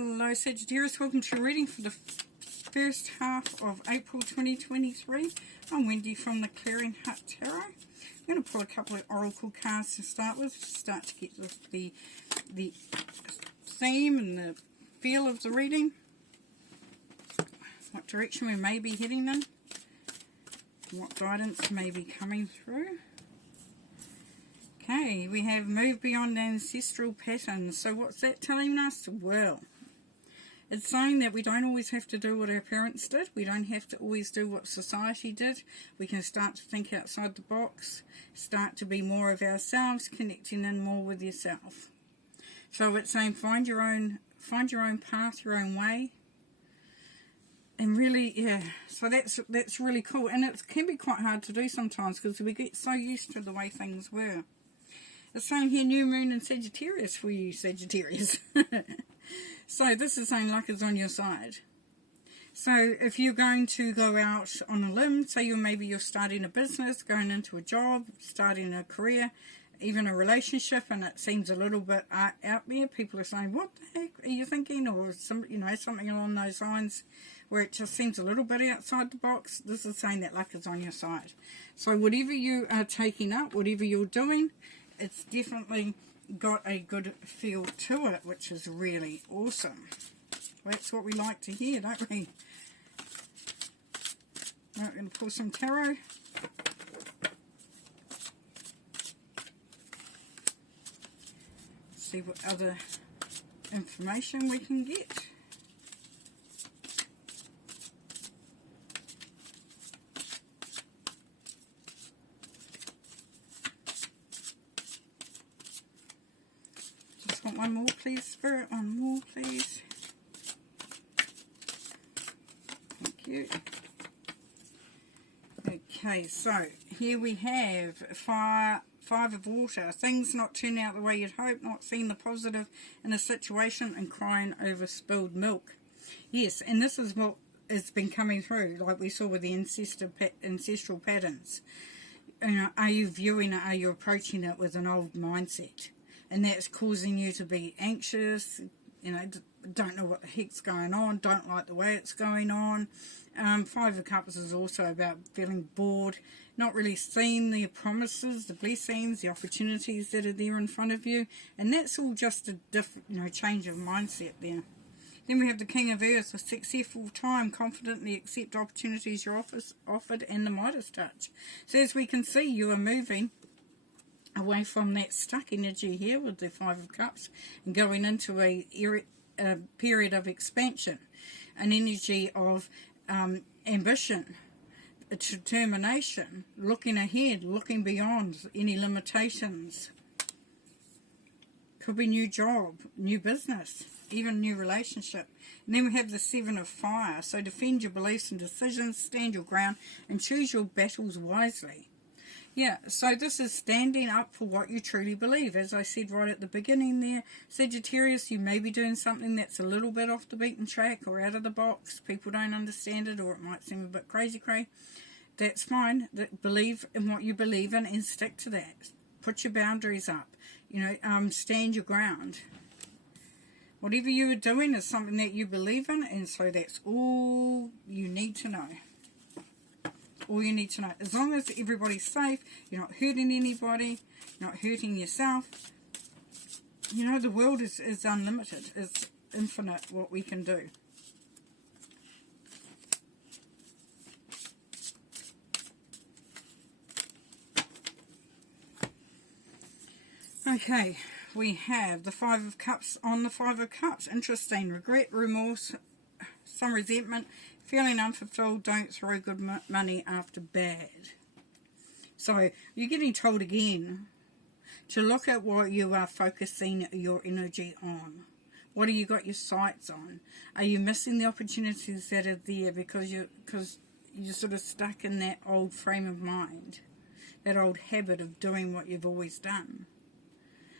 Hello Sagittarius, welcome to your reading for the first half of April 2023. I'm Wendy from the Clearing Hut Tarot. I'm going to pull a couple of oracle cards to start with, to get the theme and the feel of the reading. What direction we may be heading in. What guidance may be coming through. Okay, we have moved beyond ancestral patterns. So what's that telling us? Well, it's saying that we don't always have to do what our parents did. We don't have to always do what society did. We can start to think outside the box, start to be more of ourselves, connecting in more with yourself. So it's saying find your own path, your own way. And really, yeah, so that's really cool. And it can be quite hard to do sometimes because we get so used to the way things were. It's saying here, new moon in Sagittarius for you, Sagittarius. So this is saying luck is on your side. So if you're going to go out on a limb, say maybe you're starting a business, going into a job, starting a career, even a relationship, and it seems a little bit out there, people are saying, what the heck are you thinking? Or something along those lines, where it just seems a little bit outside the box. This is saying that luck is on your side. So whatever you are taking up, whatever you're doing, it's definitely got a good feel to it, which is really awesome. Well, that's what we like to hear, don't we? Right, we're going to pull some tarot. See what other information we can get. Just want one more, please, Spirit. One more, please. Thank you. Okay, so here we have Five of Water. Things not turning out the way you'd hope, not seeing the positive in a situation, and crying over spilled milk. Yes, and this is what has been coming through, like we saw with the ancestral patterns. You know, are you viewing it, are you approaching it with an old mindset? And that's causing you to be anxious, you know, don't know what the heck's going on, don't like the way it's going on. Five of Cups is also about feeling bored, not really seeing the promises, the blessings, the opportunities that are there in front of you. And that's all just a different, change of mindset there. Then we have the King of Earth, a successful time, confidently accept opportunities you're offered, and the Midas touch. So as we can see, you are moving away from that stuck energy here with the Five of Cups and going into a period of expansion, an energy of ambition, a determination, looking ahead, looking beyond any limitations. Could be new job, new business, even new relationship. And then we have the Seven of Fire. So defend your beliefs and decisions, stand your ground, and choose your battles wisely. Yeah, so this is standing up for what you truly believe. As I said right at the beginning there, Sagittarius, you may be doing something that's a little bit off the beaten track or out of the box. People don't understand it, or it might seem a bit crazy. That's fine. Believe in what you believe in and stick to that. Put your boundaries up. Stand your ground. Whatever you are doing is something that you believe in, and so that's all you need to know. All you need to know. As long as everybody's safe, you're not hurting anybody, you're not hurting yourself. The world is unlimited. It's infinite what we can do. Okay, we have the Five of Cups on the Five of Cups. Interesting. Regret, remorse, some resentment. Feeling unfulfilled, don't throw good money after bad. So you're getting told again to look at what you are focusing your energy on. What have you got your sights on? Are you missing the opportunities that are there because you're sort of stuck in that old frame of mind, that old habit of doing what you've always done?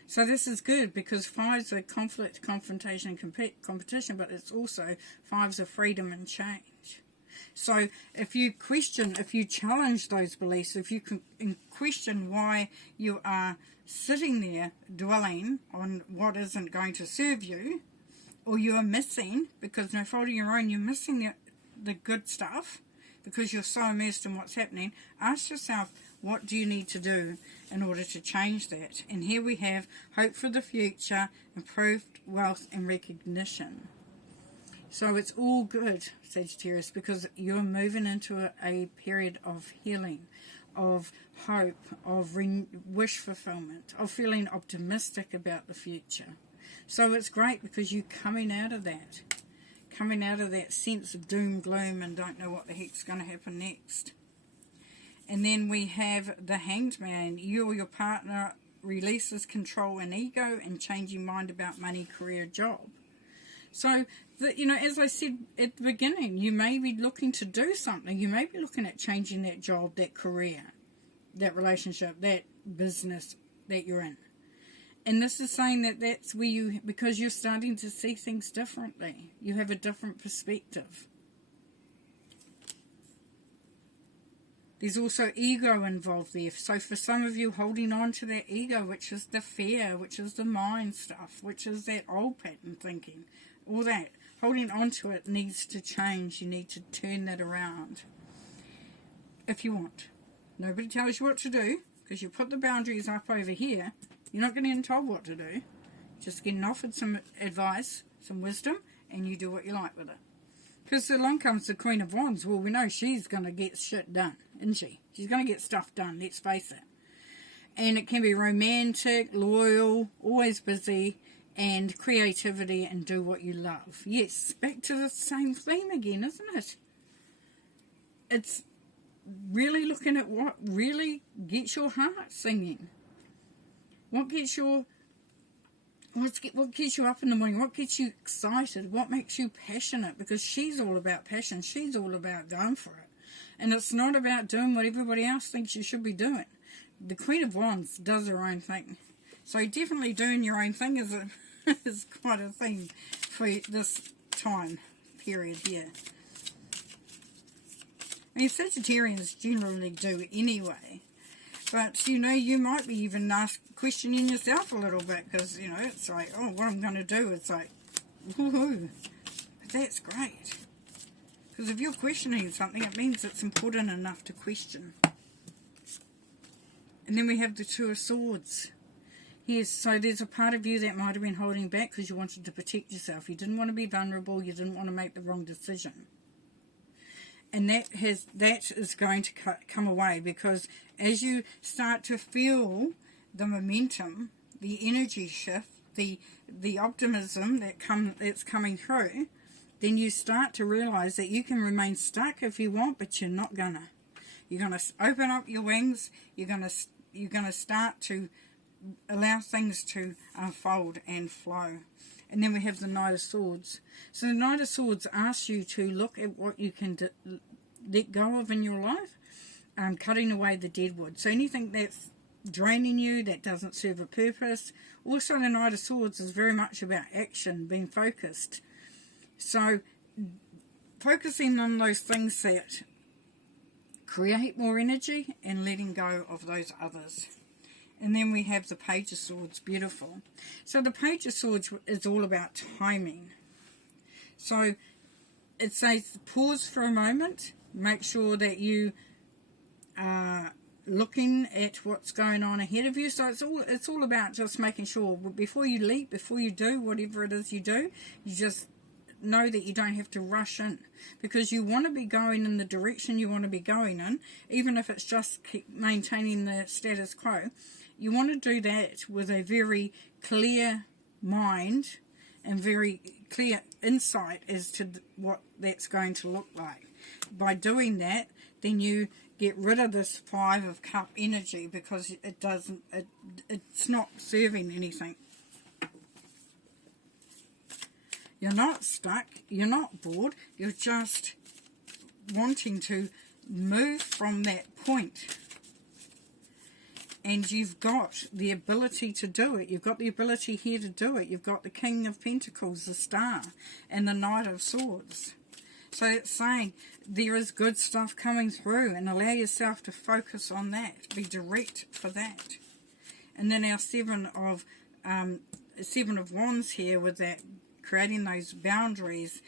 So this is good because fives are conflict, confrontation, competition, but it's also fives of freedom and change. So if you challenge those beliefs, if you can question why you are sitting there dwelling on what isn't going to serve you, or you are missing, because no fault of your own, you're missing the good stuff because you're so immersed in what's happening, ask yourself, what do you need to do in order to change that? And here we have hope for the future, improved wealth and recognition. So it's all good, Sagittarius, because you're moving into a period of healing, of hope, of wish fulfillment, of feeling optimistic about the future. So it's great because you're coming out of that sense of doom, gloom, and don't know what the heck's going to happen next. And then we have the Hanged Man. You or your partner releases control and ego and changing mind about money, career, job. So, as I said at the beginning, you may be looking to do something. You may be looking at changing that job, that career, that relationship, that business that you're in. And this is saying that that's where because you're starting to see things differently. You have a different perspective. There's also ego involved there. So for some of you, holding on to that ego, which is the fear, which is the mind stuff, which is that old pattern thinking, all that, holding on to it needs to change. You need to turn that around if you want. Nobody tells you what to do, because you put the boundaries up over here. You're not getting told what to do. Just getting offered some advice, some wisdom, and you do what you like with it. Because along comes the Queen of Wands. Well, we know she's going to get shit done, isn't she? She's going to get stuff done, let's face it. And it can be romantic, loyal, always busy, and creativity, and do what you love. Yes, back to the same theme again, isn't it? It's really looking at what really gets your heart singing. What gets you up in the morning? What gets you excited? What makes you passionate? Because she's all about passion. She's all about going for it. And it's not about doing what everybody else thinks you should be doing. The Queen of Wands does her own thing. So definitely doing your own thing is quite a theme for this time period here. I mean, Sagittarians generally do anyway. But, you might be even questioning yourself a little bit because, it's like, oh, what I'm going to do, it's like, woohoo. But that's great. Because if you're questioning something, it means it's important enough to question. And then we have the Two of Swords. Yes, so there's a part of you that might have been holding back because you wanted to protect yourself. You didn't want to be vulnerable. You didn't want to make the wrong decision. And that is going to come away, because as you start to feel the momentum, the energy shift, the optimism that's coming through, then you start to realize that you can remain stuck if you want, but you're not gonna. You're gonna open up your wings. You're gonna start to allow things to unfold and flow. And then we have the Knight of Swords. So the Knight of Swords asks you to look at what you can let go of in your life, cutting away the dead wood. So anything that's draining you, that doesn't serve a purpose. Also, the Knight of Swords is very much about action, being focused. So focusing on those things that create more energy and letting go of those others. And then we have the Page of Swords, beautiful. So the Page of Swords is all about timing. So it says pause for a moment, make sure that you are looking at what's going on ahead of you. So it's all about just making sure before you leap, before you do whatever it is you do, you just know that you don't have to rush in, because you want to be going in the direction you want to be going in, even if it's just keep maintaining the status quo. You want to do that with a very clear mind and very clear insight as to what that's going to look like. By doing that, then you get rid of this Five of Cup energy, because it's not serving anything. You're not stuck, you're not bored, you're just wanting to move from that point. And you've got the ability to do it. You've got the ability here to do it. You've got the King of Pentacles, the Star, and the Knight of Swords. So it's saying there is good stuff coming through, and allow yourself to focus on that. Be direct for that. And then our Seven of Wands here with that creating those boundaries,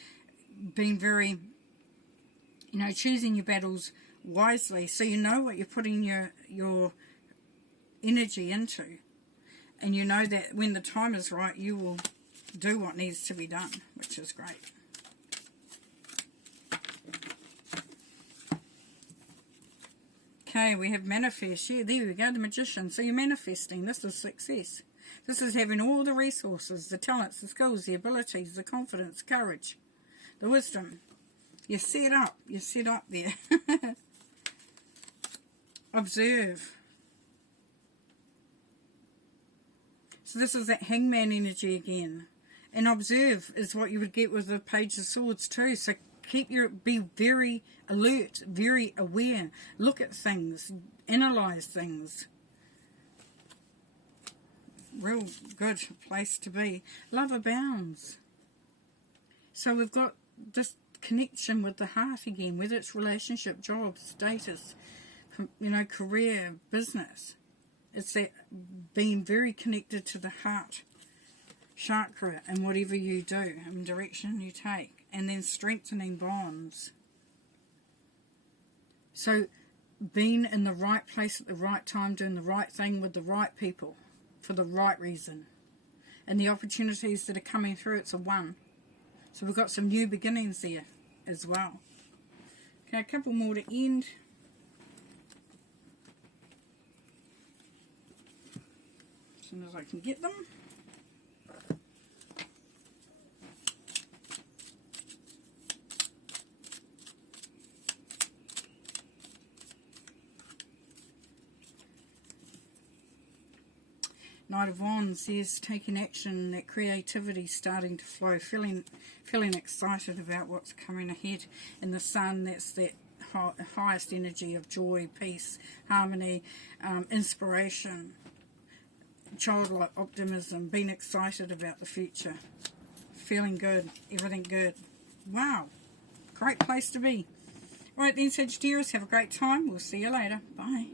being very, you know, choosing your battles wisely so you know what you're putting your energy into. And you know that when the time is right, you will do what needs to be done, which is great. Okay, we have manifest. Yeah, there we go, the Magician. So you're manifesting. This is success. This is having all the resources, the talents, the skills, the abilities, the confidence, courage, the wisdom. You're set up. You're set up there. Observe. So this is that hangman energy again. And observe is what you would get with the Page of Swords too. So be very alert, very aware. Look at things, analyze things. Real good place to be. Love abounds. So we've got this connection with the heart again, whether it's relationship, job, status, you know, career, business. It's that being very connected to the heart chakra in whatever you do and direction you take, and then strengthening bonds. So being in the right place at the right time, doing the right thing with the right people for the right reason, and the opportunities that are coming through, it's a one. So we've got some new beginnings there as well. Okay, a couple more to end. As soon as I can get them. Knight of Wands says taking action, that creativity starting to flow, feeling excited about what's coming ahead. And the Sun, that's that highest energy of joy, peace, harmony, inspiration, childlike optimism, being excited about the future, feeling good, everything good. Wow, great place to be. Alright then, Sagittarius, have a great time. We'll see you later. Bye.